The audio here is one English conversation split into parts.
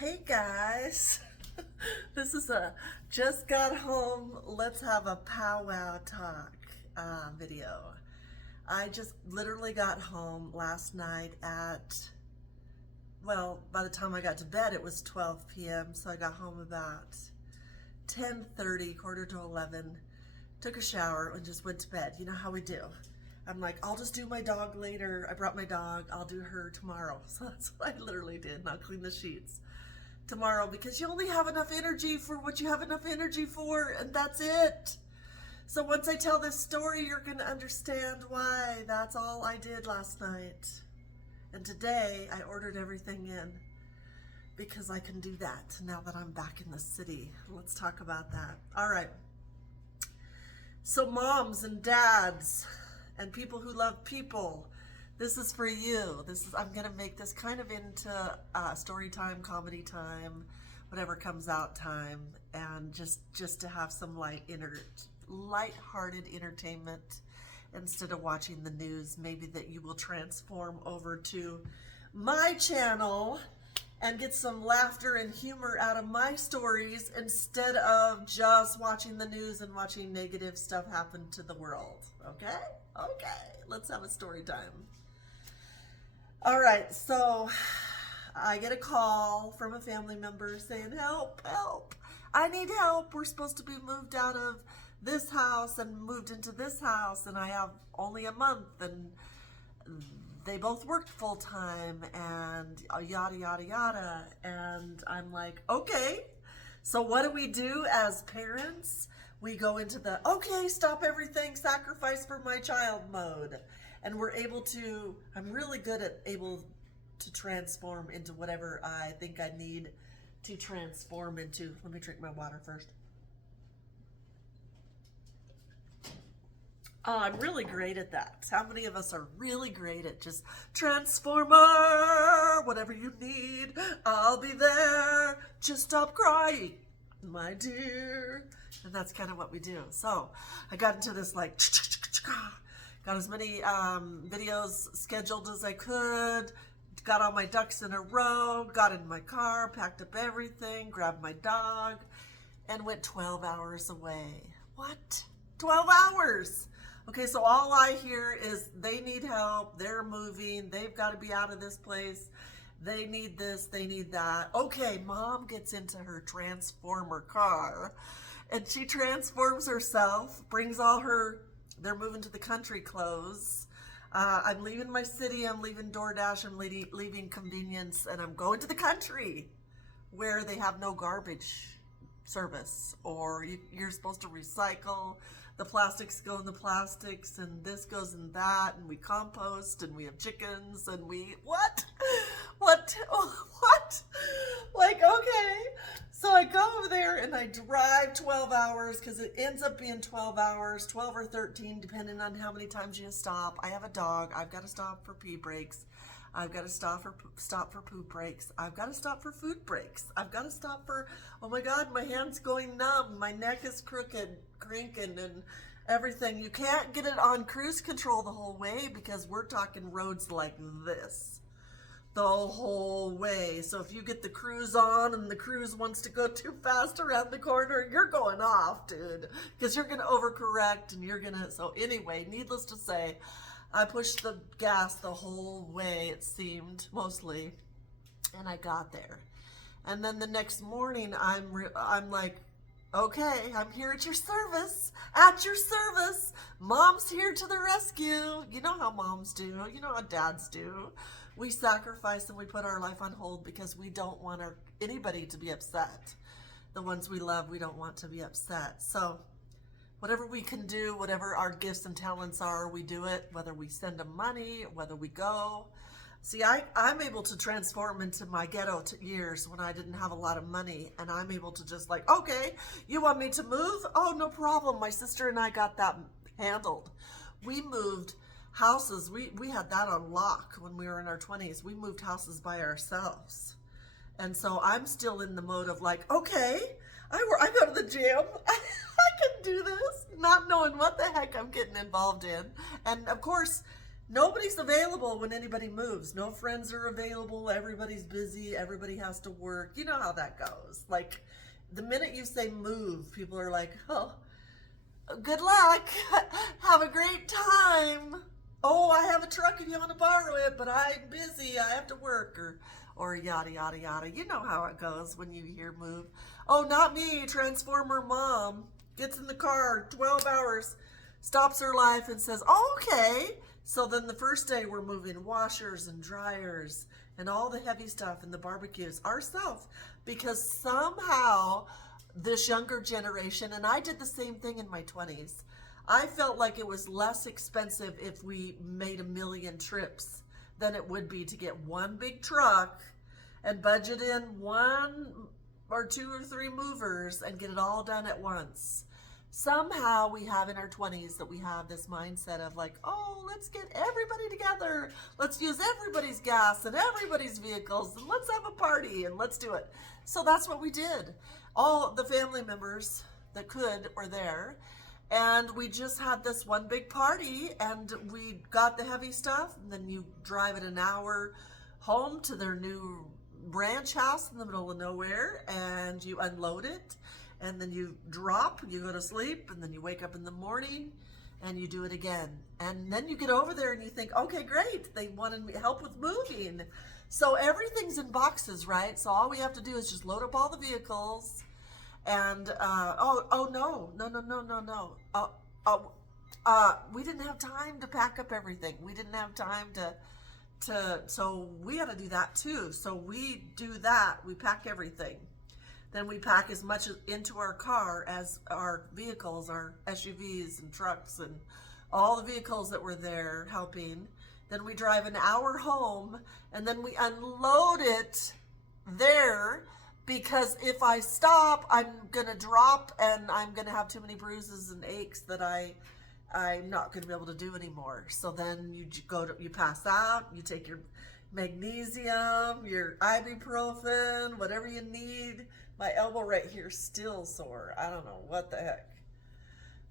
Hey guys, this is a just got home, let's have a powwow talk video. I just literally got home last night by the time I got to bed it was 12 p.m. So I got home about 10:30, quarter to 11, took a shower and just went to bed. You know how we do. I'm like, I'll just do my dog later. I brought my dog, I'll do her tomorrow. So that's what I literally did, and I'll clean the sheets tomorrow because you only have enough energy for what you have enough energy for, and that's it. So once I tell this story, you're going to understand why. That's all I did last night. And today I ordered everything in because I can do that now that I'm back in the city. Let's talk about that. All right. So moms and dads and people who love people, this is for you. I'm gonna make this kind of into story time, comedy time, whatever comes out time, and just to have some light-hearted entertainment instead of watching the news. Maybe that you will transform over to my channel and get some laughter and humor out of my stories instead of just watching the news and watching negative stuff happen to the world. Okay? Okay, let's have a story time. All right, so I get a call from a family member saying, help, help, I need help. We're supposed to be moved out of this house and moved into this house, and I have only a month, and they both worked full time, and yada, yada, yada. And I'm like, okay, so what do we do as parents? We go into the, okay, stop everything, sacrifice for my child mode. And I'm really good at able to transform into whatever I think I need to transform into. Let me drink my water first. Oh, I'm really great at that. How many of us are really great at just transformer, whatever you need, I'll be there, just stop crying, my dear. And that's kind of what we do. So I got into this got as many videos scheduled as I could, got all my ducks in a row, got in my car, packed up everything, grabbed my dog, and went 12 hours away. What? 12 hours! Okay, so all I hear is they need help, they're moving, they've got to be out of this place, they need this, they need that. Okay, mom gets into her transformer car, and she transforms herself, brings all her, they're moving to the country clothes. I'm leaving my city, I'm leaving DoorDash, I'm leaving convenience, and I'm going to the country where they have no garbage service, or you're supposed to recycle. The plastics go in the plastics, and this goes in that, and we compost, and we have chickens, and what? Like, okay. So I go over there, and I drive 12 hours, because it ends up being 12 hours, 12 or 13, depending on how many times you stop. I have a dog. I've got to stop for pee breaks. I've got to stop for poop breaks. I've got to stop for food breaks. I've got to stop for, oh my God, my hand's going numb. My neck is crooked, cranking, and everything. You can't get it on cruise control the whole way because we're talking roads like this the whole way. So if you get the cruise on and the cruise wants to go too fast around the corner, you're going off, dude, because you're going to overcorrect and so anyway, needless to say, I pushed the gas the whole way, it seemed, mostly, and I got there. And then the next morning, I'm like, okay, I'm here at your service, Mom's here to the rescue. You know how moms do, you know how dads do. We sacrifice and we put our life on hold because we don't want anybody to be upset. The ones we love, we don't want to be upset. So whatever we can do, whatever our gifts and talents are, we do it, whether we send them money, whether we go. See, I'm able to transform into my ghetto years when I didn't have a lot of money, and I'm able to just like, okay, you want me to move? Oh, no problem. My sister and I got that handled. We moved houses. We had that on lock when we were in our 20s. We moved houses by ourselves. And so I'm still in the mode of like, okay, I go to the gym. I can do this, not knowing what the heck I'm getting involved in. And of course, Nobody's available when anybody moves. No friends are available. Everybody's busy. Everybody has to work. You know how that goes. Like, the minute you say move, people are like, oh, good luck. Have a great time. Oh, I have a truck if you want to borrow it, but I'm busy. I have to work, or yada, yada, yada. You know how it goes when you hear move. Oh, not me. Transformer mom gets in the car, 12 hours, stops her life and says, oh, okay. So then the first day we're moving washers and dryers and all the heavy stuff and the barbecues ourselves, because somehow this younger generation, and I did the same thing in my 20s, I felt like it was less expensive if we made 1,000,000 trips than it would be to get one big truck and budget in 1 or 2 or 3 movers and get it all done at once. Somehow we have in our 20s that we have this mindset of like, oh, let's get everybody together. Let's use everybody's gas and everybody's vehicles and let's have a party and let's do it. So that's what we did. All the family members that could were there. And we just had this one big party and we got the heavy stuff, and then you drive it an hour home to their new ranch house in the middle of nowhere and you unload it, and then you drop, you go to sleep, and then you wake up in the morning and you do it again. And then you get over there and you think, okay, great, they wanted me help with moving. So everything's in boxes, right? So all we have to do is just load up all the vehicles. And we didn't have time to pack up everything. We didn't have time so we had to do that too. So we do that. We pack everything. Then we pack as much into our car as our vehicles, our SUVs and trucks and all the vehicles that were there helping. Then we drive an hour home and then we unload it there, because if I stop, I'm gonna drop and I'm gonna have too many bruises and aches that I'm not gonna be able to do anymore. So then you pass out, you take your magnesium, your ibuprofen, whatever you need. My elbow right here is still sore. I don't know what the heck.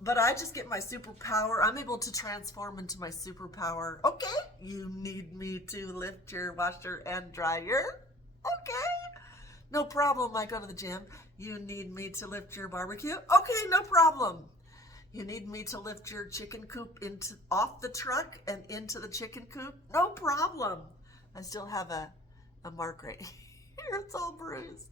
But I just get my superpower. I'm able to transform into my superpower. Okay, you need me to lift your washer and dryer? Okay. No problem, I go to the gym. You need me to lift your barbecue? Okay, no problem. You need me to lift your chicken coop off the truck and into the chicken coop? No problem. I still have a mark right here. It's all bruised.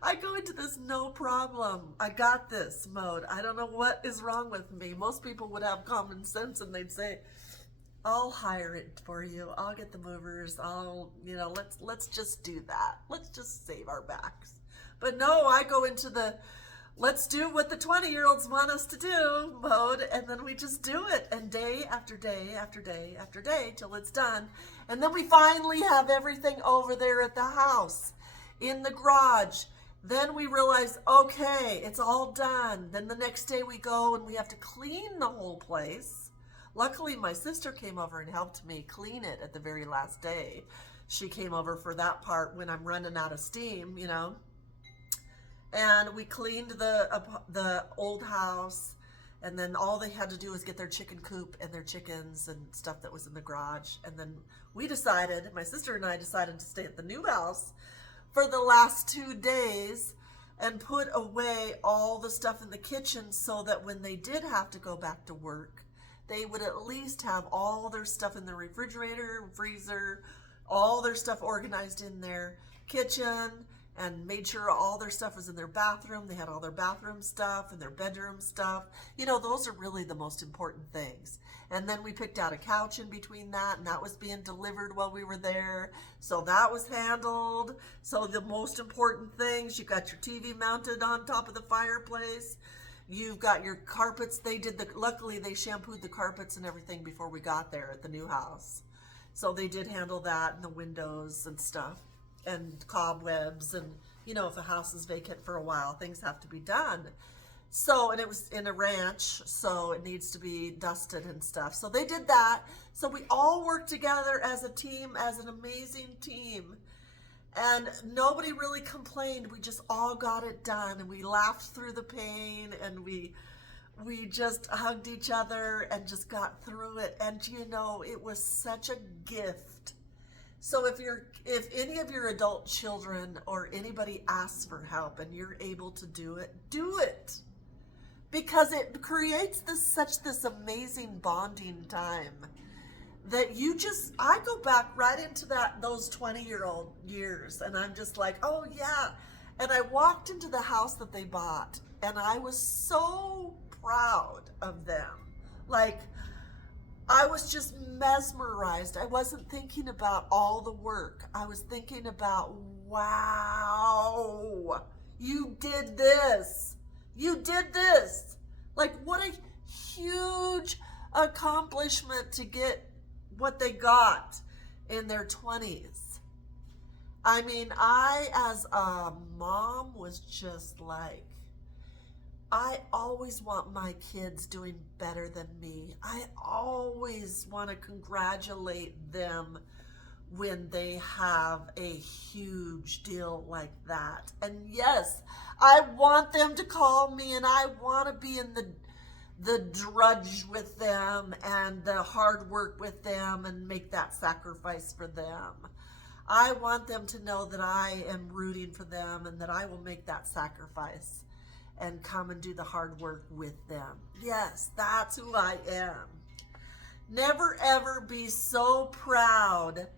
I go into this no problem. I got this mode. I don't know what is wrong with me. Most people would have common sense and they'd say, I'll hire it for you. I'll get the movers. Let's just do that. Let's just save our backs. But no, I go into the let's do what the 20-year-olds want us to do mode, and then we just do it, and day after day after day after day till it's done. And then we finally have everything over there at the house, in the garage. Then we realize, okay, it's all done. Then the next day we go and we have to clean the whole place. Luckily, my sister came over and helped me clean it at the very last day. She came over for that part when I'm running out of steam, And we cleaned the old house, and then all they had to do was get their chicken coop and their chickens and stuff that was in the garage. And then my sister and I decided to stay at the new house for the last 2 days and put away all the stuff in the kitchen so that when they did have to go back to work, they would at least have all their stuff in the refrigerator, freezer, all their stuff organized in their kitchen, and made sure all their stuff was in their bathroom. They had all their bathroom stuff and their bedroom stuff. Those are really the most important things. And then we picked out a couch in between that, and that was being delivered while we were there. So that was handled. So the most important things, you got your TV mounted on top of the fireplace. You've got your carpets. Luckily they shampooed the carpets and everything before we got there at the new house. So they did handle that, and the windows and stuff and cobwebs, and if a house is vacant for a while, things have to be done. So, and it was in a ranch, so it needs to be dusted and stuff. So they did that. So we all worked together as a team, as an amazing team. And nobody really complained. We just all got it done, and we laughed through the pain, and we we just hugged each other and just got through it. And you know, it was such a gift. So if any of your adult children or anybody asks for help and you're able to do it, do it. Because it creates this amazing bonding time that I go back right into those 20-year-old years, and I'm just like, oh yeah. And I walked into the house that they bought, and I was so proud of them. Like, I was just mesmerized. I wasn't thinking about all the work. I was thinking about, wow, you did this. You did this. Like, what a huge accomplishment to get what they got in their 20s. I mean, I, as a mom, was just like, I always want my kids doing better than me. I always want to congratulate them when they have a huge deal like that. And yes, I want them to call me, and I want to be in the drudge with them and the hard work with them and make that sacrifice for them. I want them to know that I am rooting for them and that I will make that sacrifice and come and do the hard work with them. Yes, that's who I am. Never ever be so proud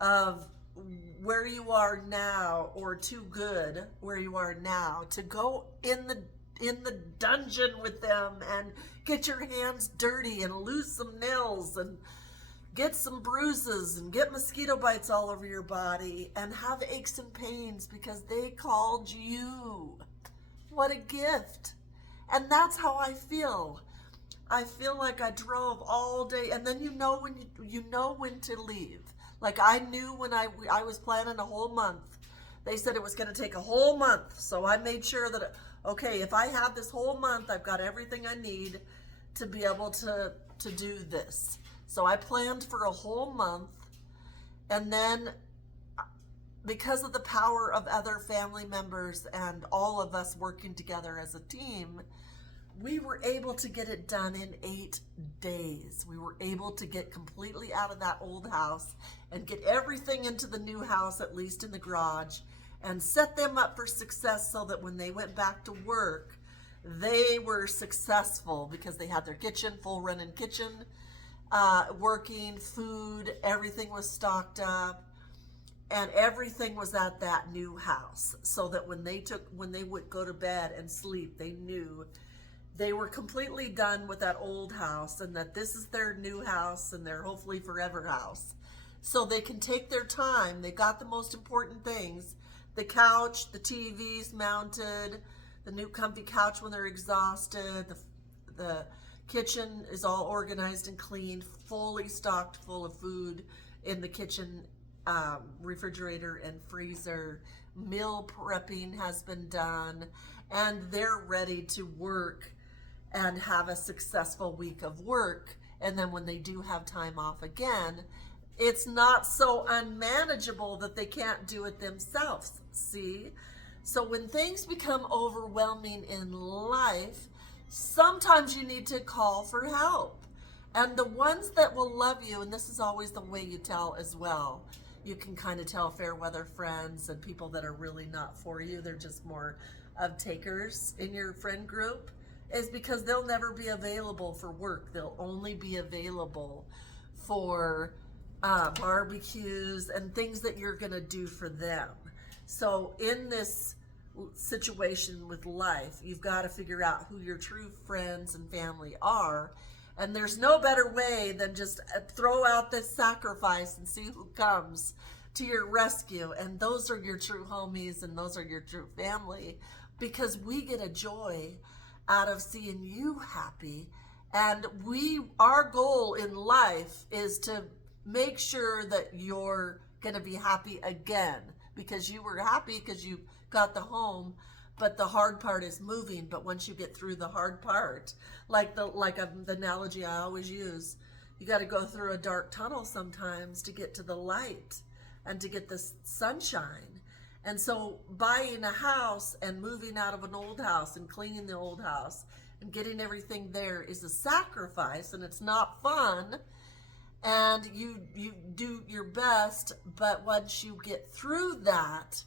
of where you are now, or too good where you are now, to go in the dungeon with them and get your hands dirty and lose some nails and get some bruises and get mosquito bites all over your body and have aches and pains because they called you. What a gift. And that's how I feel. I feel like I drove all day, and then you know when to leave. Like, I knew when I was planning a whole month. They said it was going to take a whole month, so I made sure that, okay, if I have this whole month, I've got everything I need to be able to do this. So I planned for a whole month, and then because of the power of other family members and all of us working together as a team, we were able to get it done in 8 days. We were able to get completely out of that old house and get everything into the new house, at least in the garage, and set them up for success so that when they went back to work, they were successful because they had their kitchen, full running kitchen, working, food, everything was stocked up, and everything was at that new house, so that when they would go to bed and sleep, they knew they were completely done with that old house and that this is their new house and their hopefully forever house. So they can take their time. They got the most important things: the couch, the TVs mounted, the new comfy couch when they're exhausted, the kitchen is all organized and cleaned, fully stocked full of food in the kitchen, refrigerator and freezer. Meal prepping has been done, and they're ready to work and have a successful week of work. And then when they do have time off again, it's not so unmanageable that they can't do it themselves. See? So when things become overwhelming in life, sometimes you need to call for help. And the ones that will love you, and this is always the way you tell as well, you can kind of tell fair weather friends and people that are really not for you, they're just more of takers in your friend group, is because they'll never be available for work. They'll only be available for barbecues and things that you're going to do for them. So in this situation with life, you've got to figure out who your true friends and family are. And there's no better way than just throw out this sacrifice and see who comes to your rescue. And those are your true homies, and those are your true family, because we get a joy out of seeing you happy. And our goal in life is to make sure that you're going to be happy again, because you were happy because you got the home, but the hard part is moving. But once you get through the hard part, like the analogy I always use, you got to go through a dark tunnel sometimes to get to the light and to get the sunshine. And so buying a house and moving out of an old house and cleaning the old house and getting everything there is a sacrifice, and it's not fun, and you do your best, but once you get through that,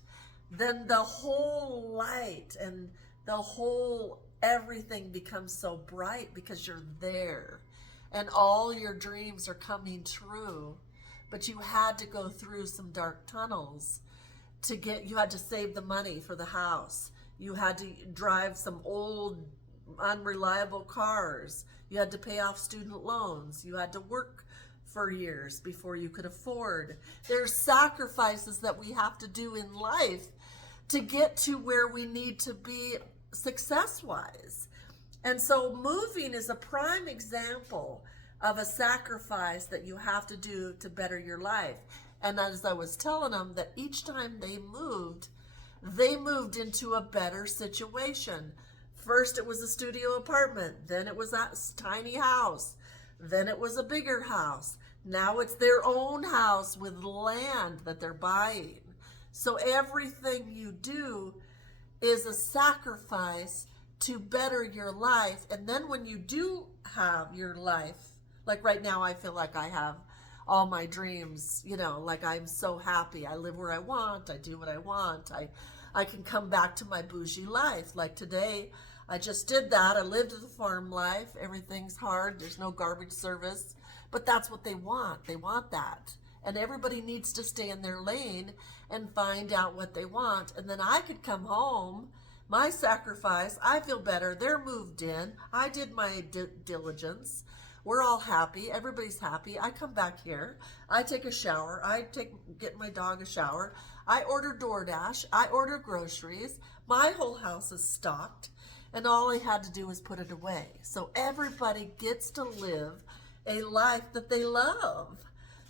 then the whole light and the whole everything becomes so bright because you're there and all your dreams are coming true. But you had to go through some dark tunnels to get, you had to save the money for the house. You had to drive some old unreliable cars. You had to pay off student loans. You had to work for years before you could afford. There's sacrifices that we have to do in life to get to where we need to be success-wise. And so moving is a prime example of a sacrifice that you have to do to better your life. And as I was telling them, that each time they moved into a better situation. First it was a studio apartment, then it was a tiny house, then it was a bigger house. Now it's their own house with land that they're buying. So everything you do is a sacrifice to better your life. And then when you do have your life, like right now, I feel like I have all my dreams, you know, like I'm so happy. I live where I want. I do what I want. I can come back to my bougie life. Like today, I just did that. I lived the farm life. Everything's hard. There's no garbage service. But that's what they want. They want that. And everybody needs to stay in their lane and find out what they want. And then I could come home, my sacrifice, I feel better. They're moved in. I did my diligence. We're all happy. Everybody's happy. I come back here. I take a shower. Get my dog a shower. I order DoorDash. I order groceries. My whole house is stocked. And all I had to do was put it away. So everybody gets to live a life that they love.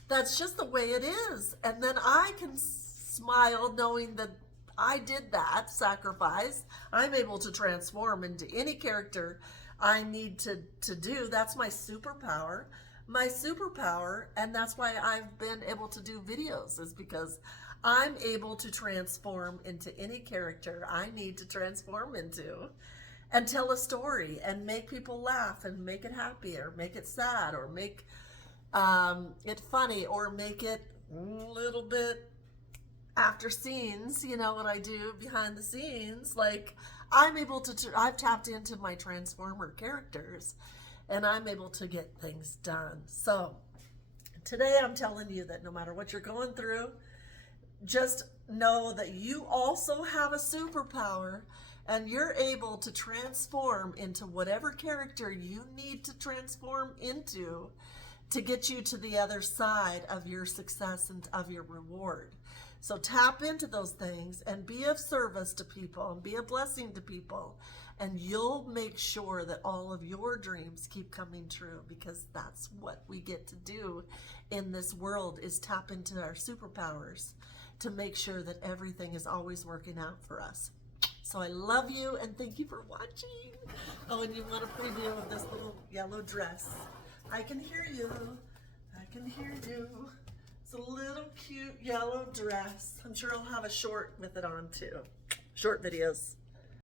That's just the way it is. And then I can smile knowing that I did that sacrifice. I'm able to transform into any character I need to do. That's my superpower. My superpower, and that's why I've been able to do videos, is because I'm able to transform into any character I need to transform into and tell a story and make people laugh and make it happy or make it sad or make it funny or make it a little bit after scenes, you know what I do behind the scenes. Like I'm able to, I've tapped into my transformer characters and I'm able to get things done. So today I'm telling you that no matter what you're going through, just know that you also have a superpower and you're able to transform into whatever character you need to transform into to get you to the other side of your success and of your reward. So tap into those things and be of service to people and be a blessing to people, and you'll make sure that all of your dreams keep coming true, because that's what we get to do in this world, is tap into our superpowers to make sure that everything is always working out for us. So I love you and thank you for watching. Oh, and you want a preview of this little yellow dress. I can hear you. I can hear you. It's a little cute yellow dress. I'm sure I'll have a short with it on too. Short videos.